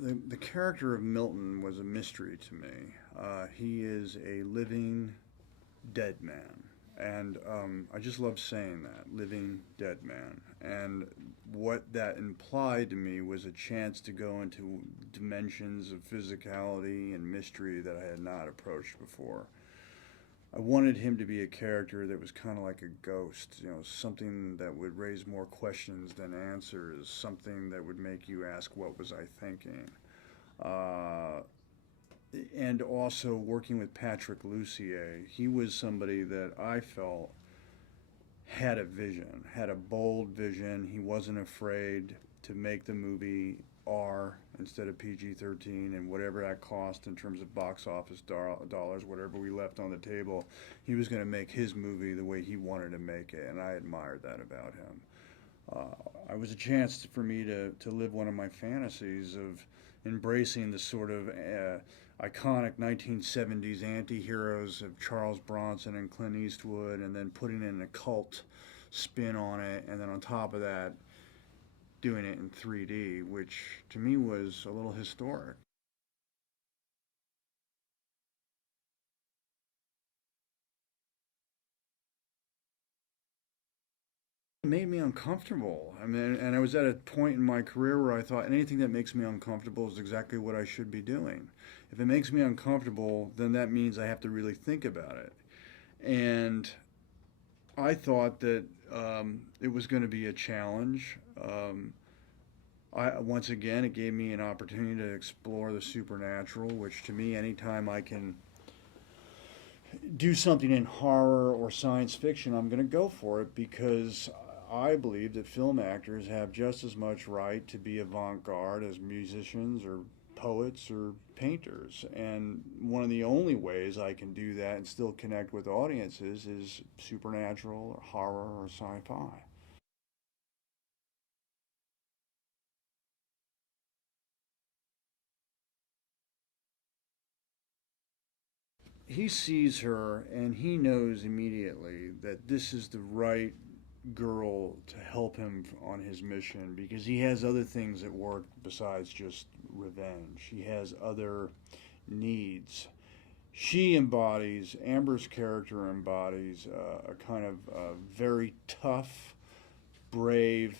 The character of Milton was a mystery to me. He is a living dead man. And I just love saying that, living dead man. And what that implied to me was a chance to go into dimensions of physicality and mystery that I had not approached before. I wanted him to be a character that was kind of like a ghost, something that would raise more questions than answers, something that would make you ask, what was I thinking? Uh, and also working with Patrick Lussier, he was somebody that I felt had a vision, had a bold vision. He wasn't afraid to make the movie R instead of PG-13, and whatever that cost in terms of box office dollars, whatever we left on the table, he was going to make his movie the way he wanted to make it, and I admired that about him. It was a chance for me to live one of my fantasies of embracing the sort of iconic 1970s anti-heroes of Charles Bronson and Clint Eastwood, and then putting an occult spin on it, and then on top of that, doing it in 3D, which to me was a little historic. It made me uncomfortable. I mean, and I was at a point in my career where I thought anything that makes me uncomfortable is exactly what I should be doing. If it makes me uncomfortable, then that means I have to really think about it. And I thought that it was going to be a challenge. Once again, it gave me an opportunity to explore the supernatural, which to me, anytime I can do something in horror or science fiction, I'm going to go for it because I believe that film actors have just as much right to be avant garde as musicians or poets or painters. And one of the only ways I can do that and still connect with audiences is supernatural or horror or sci fi. He sees her and he knows immediately that this is the right girl to help him on his mission because he has other things at work besides just revenge. He has other needs. She embodies, Amber's character embodies a kind of very tough, brave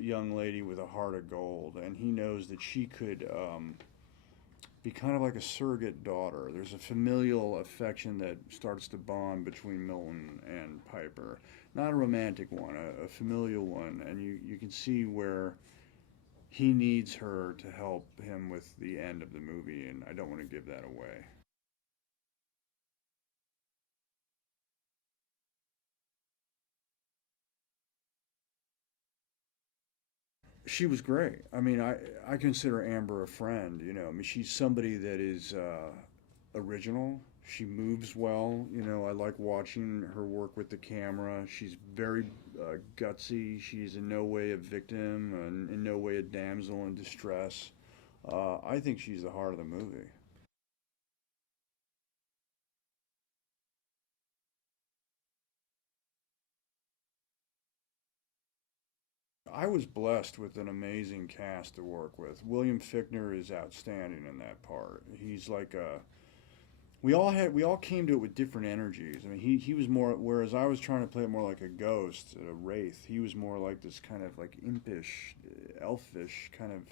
young lady with a heart of gold, and he knows that she could be kind of like a surrogate daughter. There's a familial affection that starts to bond between Milton and Piper. Not a romantic one, a familial one. And you can see where he needs her to help him with the end of the movie, and I don't want to give that away. She was great. I mean, I consider Amber a friend. I mean, she's somebody that is original. She moves well. I like watching her work with the camera. She's very gutsy. She's in no way a victim and in no way a damsel in distress. I think she's the heart of the movie. I was blessed with an amazing cast to work with. William Fichtner is outstanding in that part. He's like a we all came to it with different energies. I mean, he was more, whereas I was trying to play it more like a ghost, a wraith. He was more like this kind of like impish, elfish kind of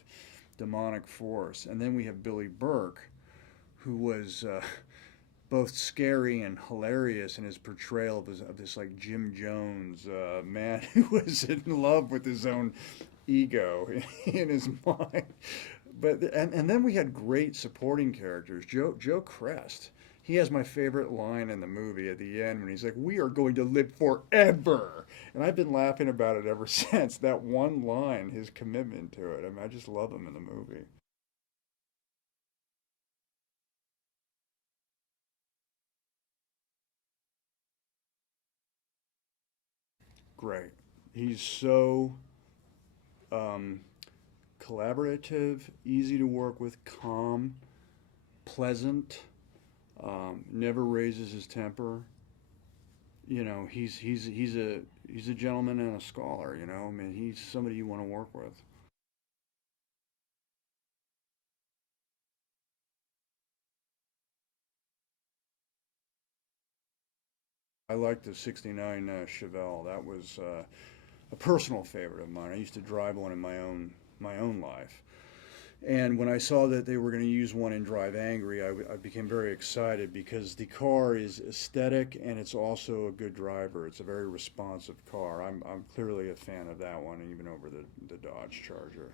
demonic force. And then we have Billy Burke, who was both scary and hilarious in his portrayal of this like Jim Jones man who was in love with his own ego in his mind. And then we had great supporting characters. Joe Crest. He has my favorite line in the movie at the end when he's like, "We are going to live forever," and I've been laughing about it ever since. That one line, his commitment to it. I mean, I just love him in the movie. Great. He's so um, collaborative, easy to work with, calm, pleasant, never raises his temper. He's a gentleman and a scholar. I mean, he's somebody you want to work with. I like the '69 Chevelle. That was a personal favorite of mine. I used to drive one in my own life. And when I saw that they were going to use one in Drive Angry, I became very excited because the car is aesthetic and it's also a good driver. It's a very responsive car. I'm clearly a fan of that one, even over the Dodge Charger.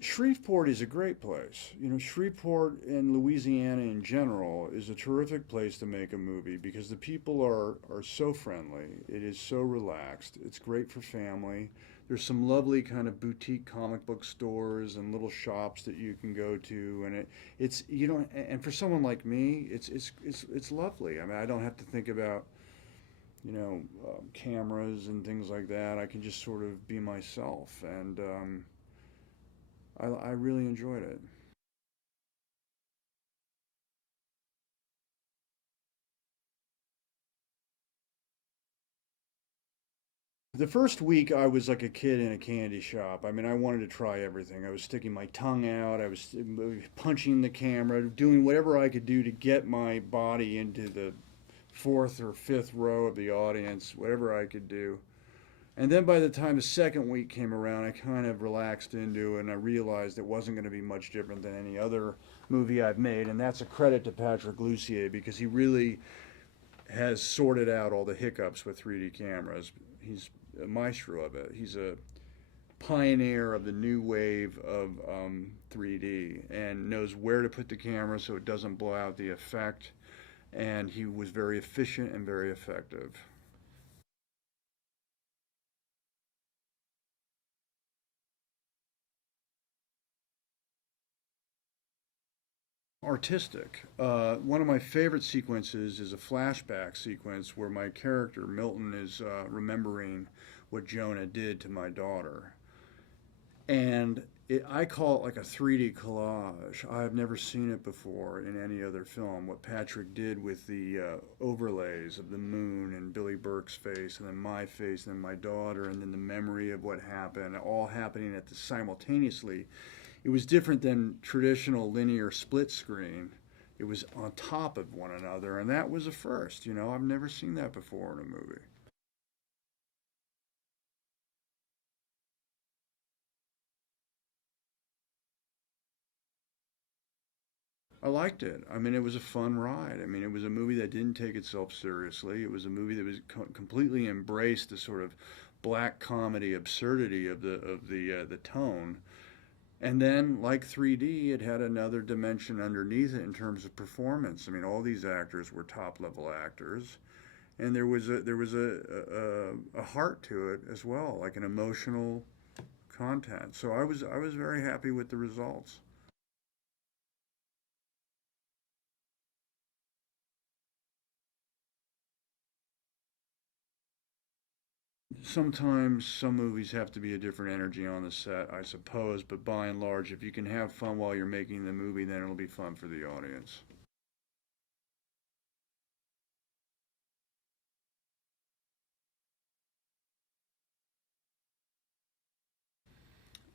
Shreveport is a great place. You know, Shreveport and Louisiana in general is a terrific place to make a movie because the people are so friendly. It is so relaxed. It's great for family. There's some lovely kind of boutique comic book stores and little shops that you can go to, and it's you know, and for someone like me, it's lovely. I mean, I don't have to think about cameras and things like that. I can just sort of be myself, and I really enjoyed it. The first week, I was like a kid in a candy shop. I mean, I wanted to try everything. I was sticking my tongue out. I was punching the camera, doing whatever I could do to get my body into the fourth or fifth row of the audience, whatever I could do. And then by the time the second week came around, I kind of relaxed into it and I realized it wasn't going to be much different than any other movie I've made. And that's a credit to Patrick Lussier because he really has sorted out all the hiccups with 3D cameras. He's a maestro of it. He's a pioneer of the new wave of 3D and knows where to put the camera so it doesn't blow out the effect. And he was very efficient and very effective. Artistic. One of my favorite sequences is a flashback sequence where my character Milton is remembering what Jonah did to my daughter, and I call it like a 3D collage. I've never seen it before in any other film. What Patrick did with the overlays of the moon and Billy Burke's face, and then my face, and then my daughter, and then the memory of what happened, all happening at the simultaneously. It was different than traditional linear split screen. It was on top of one another, and that was a first. You know, I've never seen that before in a movie. I liked it. I mean, it was a fun ride. I mean, it was a movie that didn't take itself seriously. It was a movie that was completely embraced the sort of black comedy absurdity of the tone. And then, like 3D, it had another dimension underneath it in terms of performance. I mean, all these actors were top level actors, and there was a heart to it as well, like an emotional content. So I was very happy with the results. Sometimes some movies have to be a different energy on the set, I suppose, but by and large, if you can have fun while you're making the movie, then it'll be fun for the audience.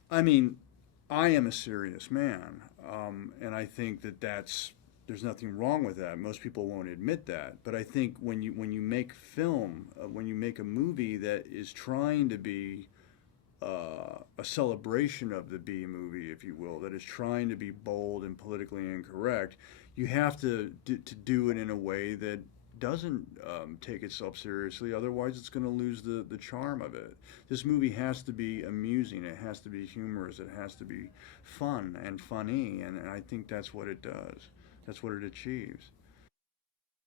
I mean, I am a serious man, and I think that there's nothing wrong with that. Most people won't admit that, but I think when you make film, when you make a movie that is trying to be a celebration of the B movie, if you will, that is trying to be bold and politically incorrect, you have to do it in a way that doesn't take itself seriously. Otherwise, it's going to lose the charm of it. This movie has to be amusing. It has to be humorous. It has to be fun and funny. And I think that's what it does. That's what it achieves.